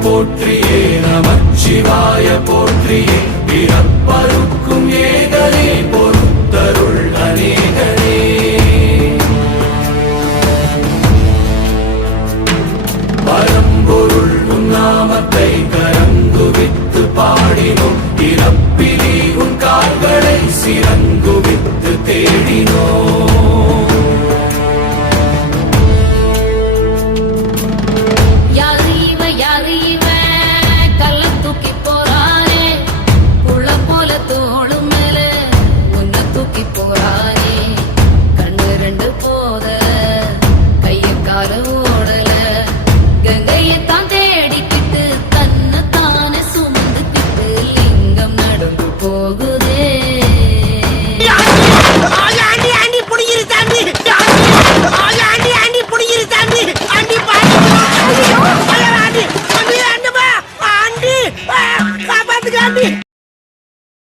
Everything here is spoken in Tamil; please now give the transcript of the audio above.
போற்றியே நமச்சிவாய போற்றியே பிறப்பருக்கும் ஏகனே பொறுத்தருள் அநேகனே பரம்பொருள் உன் நாமத்தை கரங்குவித்து பாடினோம் இறப்பிலி உன் கால்களை சிறங்குவித்து தேடினோம் கண்ணு ரெண்டு போத கைய கால